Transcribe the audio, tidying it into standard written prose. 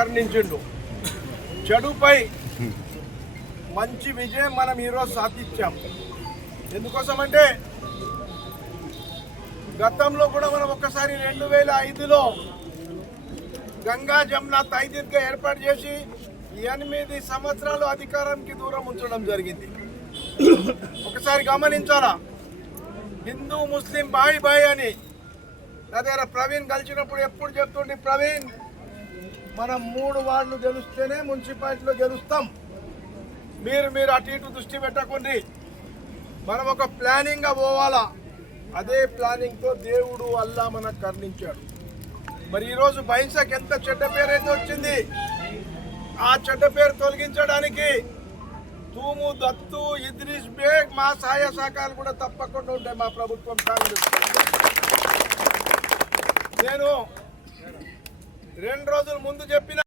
కరుణించిండు. చెడుపై మంచి విజయం మనం ఈరోజు సాధించాం. ఎందుకోసమంటే గతంలో కూడా మనం ఒక్కసారి 2005లో గంగా జమున తైదీర్గా ఏర్పాటు చేసి 8 సంవత్సరాలు అధికారానికి దూరం ఉంచడం జరిగింది. ఒకసారి గమనించాలా, హిందూ ముస్లిం బాయ్ బాయ్ అని నా దగ్గర ప్రవీణ్ కలిసినప్పుడు ఎప్పుడు చెప్తుండే, ప్రవీణ్ మనం 3 వార్డులు గెలుస్తేనే మున్సిపాలిటీలో గెలుస్తాం, మీరు అటు ఇటు దృష్టి పెట్టకండి, మనం ఒక ప్లానింగ్గా పోవాలా. అదే ప్లానింగ్తో దేవుడు అల్లా మనకు కరుణించాడు. మరి ఈరోజు బైన్సాకి ఎంత చెడ్డ పేరు అయితే వచ్చింది, ఆ చెడ్డ పేరు తొలగించడానికి తూము దత్తు ఇద్రీస్ బేగ్ మా సహాయ సహకారాలు కూడా తప్పకుండా ఉంటాయి మా ప్రభుత్వం కాంగ్రెస్. నేను 2 రోజుల ముందు చెప్పిన